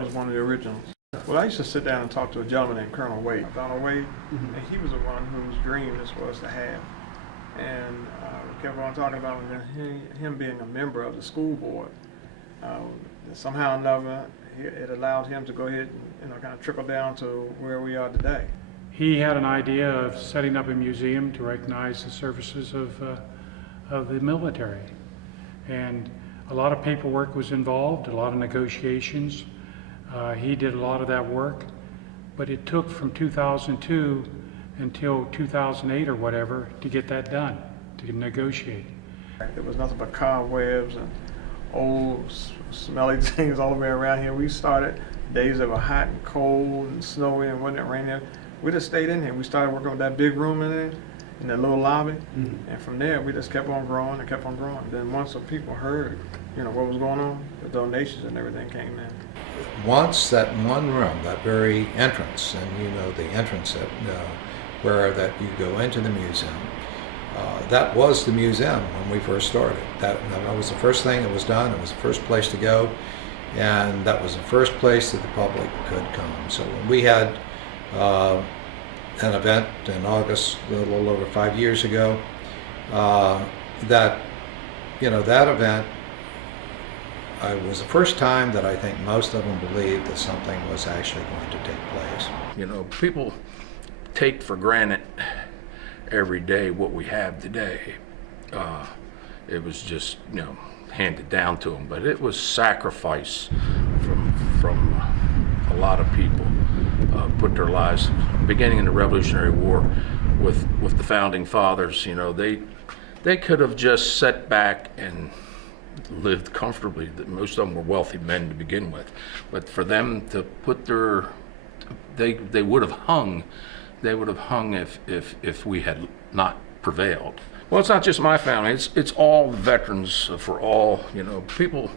I was one of the originals. Well, I used to sit down and talk to a gentleman named Colonel Wade, Donald Wade, and he was the one whose dream this was to have. And we kept on talking about him being a member of the school board. Somehow or another, it allowed him to go ahead and kind of trickle down to where we are today. He had an idea of setting up a museum to recognize the services of the military. And a lot of paperwork was involved, a lot of negotiations. He did a lot of that work, but it took from 2002 until 2008 or whatever to get that done, to negotiate. There was nothing but cobwebs and old smelly things all the way around here. We started days that were hot and cold and snowy and wasn't raining. We just stayed in here. We started working with that big room in there, in that little lobby, and from there we just kept on growing and kept on growing. Then once the people heard, what was going on, the donations and everything came in. Once that one room, that very entrance, and the entrance where that you go into the museum, that was the museum when we first started. That was the first thing that was done. It was the first place to go, and that was the first place that the public could come. So when we had an event in August, a little over 5 years ago, that event, it was the first time that I think most of them believed that something was actually going to take place. People take for granted every day what we have today. It was just, handed down to them, but it was sacrifice from a lot of people. Put their lives, beginning in the Revolutionary War with the founding fathers, they could have just sat back and lived comfortably. Most of them were wealthy men to begin with, but for them to put they would have hung if we had not prevailed. Well, it's not just my family, it's all veterans for all, people.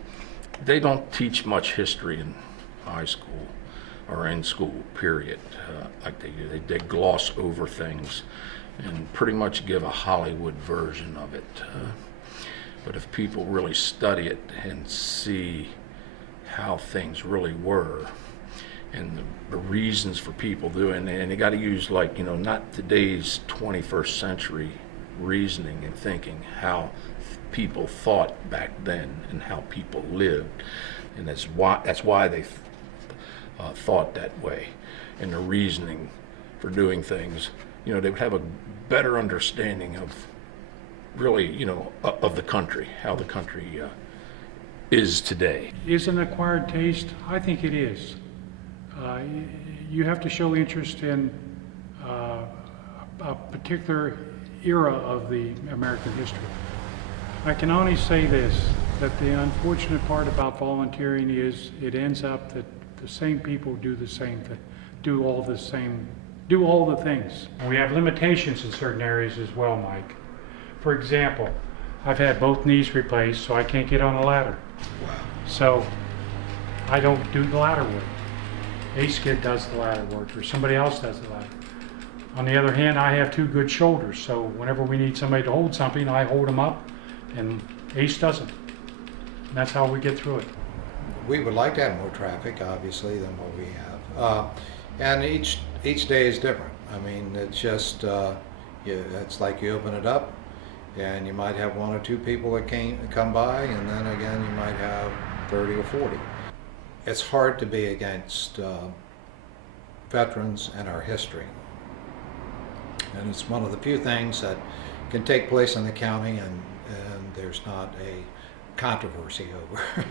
They don't teach much history in high school or in school, period, like they do. They gloss over things and pretty much give a Hollywood version of it. But if people really study it and see how things really were and the reasons for people doing it, and you got to use not today's 21st century reasoning and thinking, how people thought back then and how people lived, and that's why they thought that way, and the reasoning for doing things. They would have a better understanding of really, of the country, how the country is today. Is an acquired taste? I think it is. You have to show interest in a particular era of the American history. I can only say this, that the unfortunate part about volunteering is it ends up that the same people do the same thing, do all the things. We have limitations in certain areas as well, Mike. For example, I've had both knees replaced, so I can't get on a ladder. Wow. So I don't do the ladder work. Ace Kid does the ladder work, or somebody else does the ladder. On the other hand, I have two good shoulders, so whenever we need somebody to hold something, I hold them up, and Ace doesn't. And that's how we get through it. We would like to have more traffic, obviously, than what we have. And each day is different. I mean, it's just, it's like you open it up, and you might have 1 or 2 people that come by, and then again you might have 30 or 40. It's hard to be against veterans and our history. And it's one of the few things that can take place in the county and there's not a controversy over.